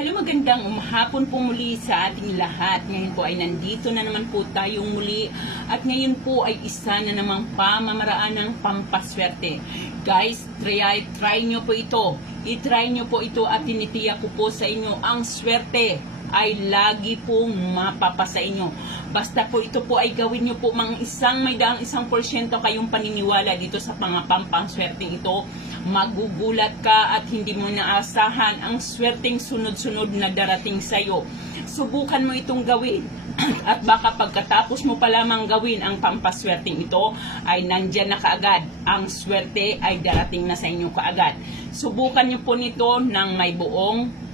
Hello, magandang umahapon po muli sa ating lahat. Ngayon po ay nandito na naman po tayong muli at ngayon po ay isa na namang pamamaraan ng pampaswerte. Guys, try, try nyo po ito. I-try nyo po ito at tinitiyak ko po sa inyo ang swerte ay lagi pong mapapasa inyo. Basta po ito po ay gawin nyo po mang isang may daang isang porsyento kayong paniniwala dito sa pangapampang swerteng ito. Magugulat ka at hindi mo naasahan ang swerteng sunod-sunod na darating sa'yo. Subukan mo itong gawin. At baka pagkatapos mo pa lamang gawin ang pampaswerteng ito, ay nandyan na kaagad. Ang swerte ay darating na sa inyo kaagad. Subukan nyo po nito ng may buong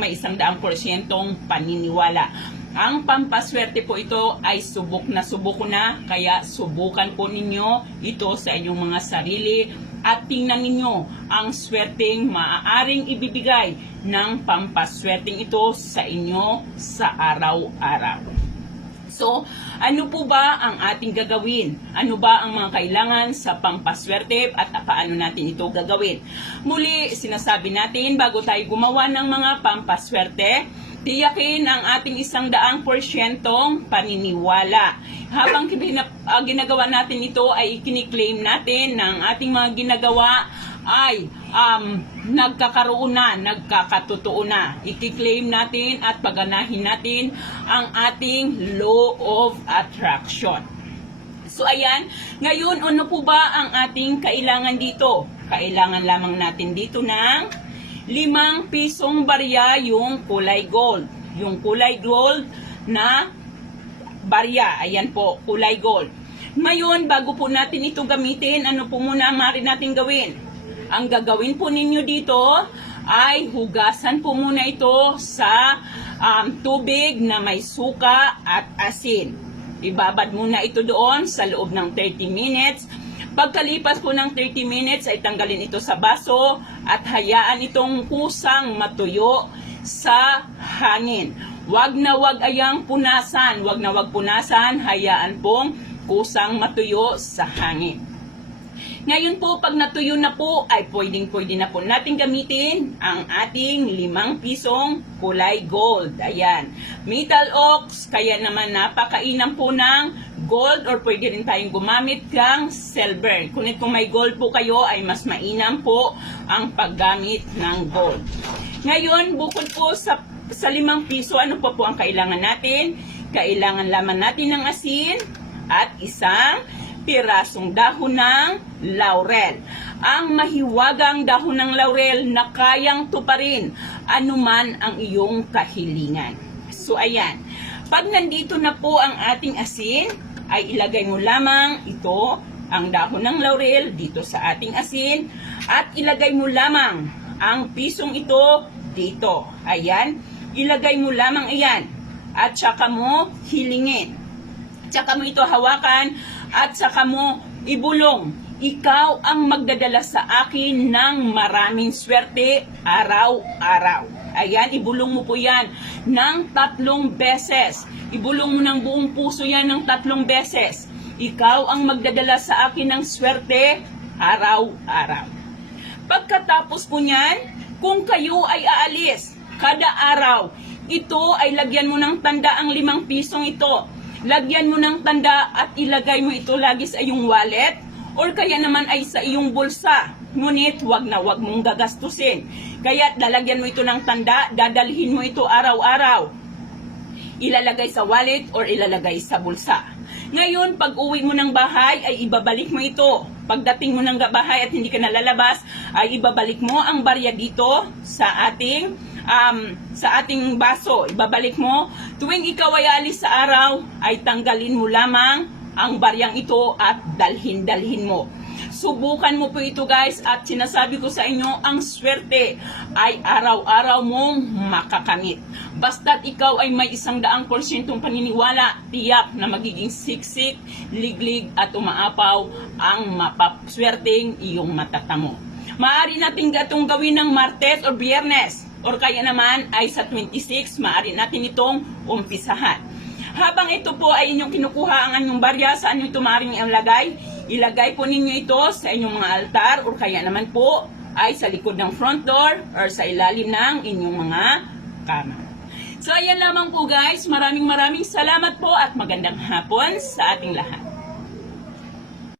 may isang daang porsyentong paniniwala. Ang pampaswerte po ito ay subok na subok na, kaya subukan po ninyo ito sa inyong mga sarili at tingnan ninyo ang swerteng maaaring ibibigay ng pampaswerteng ito sa inyo sa araw-araw. So, ano po ba ang ating gagawin? Ano ba ang mga kailangan sa pampaswerte at paano natin ito gagawin? Muli, sinasabi natin bago tayo gumawa ng mga pampaswerte, tiyakin ang ating isang daang porsyentong paniniwala. Habang ah, ginagawa natin ito ay kiniklaim natin ng ating mga ginagawa ay um, nagkakaroon na, nagkakatotoo na. Ikiklaim natin at paganahin natin ang ating law of attraction. So ayan, ngayon ano po ba ang ating kailangan dito? Kailangan lamang natin dito ng limang pisong barya yung kulay gold. Yung kulay gold na barya. Ayan po, kulay gold. Ngayon, bago po natin ito gamitin, ano po muna maaari natin gawin? Ang gagawin po ninyo dito ay hugasan po muna ito sa um, tubig na may suka at asin. Ibabad muna ito doon sa loob ng 30 minutes. Pagkalipas po ng 30 minutes ay tanggalin ito sa baso at hayaan itong kusang matuyo sa hangin. Wag na wag ayang punasan, wag na wag punasan, hayaan pong kusang matuyo sa hangin. Ngayon po, pag natuyo na po, ay pwedeng pwede na po natin gamitin ang ating limang pisong kulay gold. Ayan. Metal ox, kaya naman napakainam po ng gold or pwede rin tayong gumamit ng silver. Kung, kung may gold po kayo, ay mas mainam po ang paggamit ng gold. Ngayon, bukod po sa, sa limang piso, ano po po ang kailangan natin? Kailangan laman natin ng asin at isang pirasong dahon ng laurel. Ang mahiwagang dahon ng laurel na kayang tuparin anuman ang iyong kahilingan. So ayan, pag nandito na po ang ating asin, ay ilagay mo lamang ito, ang dahon ng laurel dito sa ating asin, at ilagay mo lamang ang pisong ito dito. Ayan, ilagay mo lamang iyan, at saka mo hilingin tsaka mo ito hawakan at saka mo ibulong. Ikaw ang magdadala sa akin ng maraming swerte araw-araw. Ayan, ibulong mo po yan ng tatlong beses. Ibulong mo ng buong puso yan ng tatlong beses. Ikaw ang magdadala sa akin ng swerte araw-araw. Pagkatapos po niyan, kung kayo ay aalis kada araw, ito ay lagyan mo ng tanda ang limang pisong ito lagyan mo ng tanda at ilagay mo ito lagi sa iyong wallet or kaya naman ay sa iyong bulsa. Ngunit wag na wag mong gagastusin. Kaya lalagyan mo ito ng tanda, dadalhin mo ito araw-araw. Ilalagay sa wallet or ilalagay sa bulsa. Ngayon, pag uwi mo ng bahay, ay ibabalik mo ito. Pagdating mo ng bahay at hindi ka nalalabas, ay ibabalik mo ang barya dito sa ating um, sa ating baso. Ibabalik mo. Tuwing ikaw ay alis sa araw, ay tanggalin mo lamang ang baryang ito at dalhin-dalhin mo. Subukan mo po ito guys at sinasabi ko sa inyo, ang swerte ay araw-araw mong makakamit. Basta't ikaw ay may isang daang porsyentong paniniwala, tiyak na magiging siksik, liglig at umaapaw ang mapaswerteng iyong matatamo. Maaari natin itong gawin ng Martes o Biyernes or kaya naman ay sa 26, maaari natin itong umpisahan. Habang ito po ay inyong kinukuha ang anyong barya, saan nyo ito maaaring ilagay? Ilagay po ninyo ito sa inyong mga altar or kaya naman po ay sa likod ng front door or sa ilalim ng inyong mga kama. So, ayan lamang po guys. Maraming maraming salamat po at magandang hapon sa ating lahat.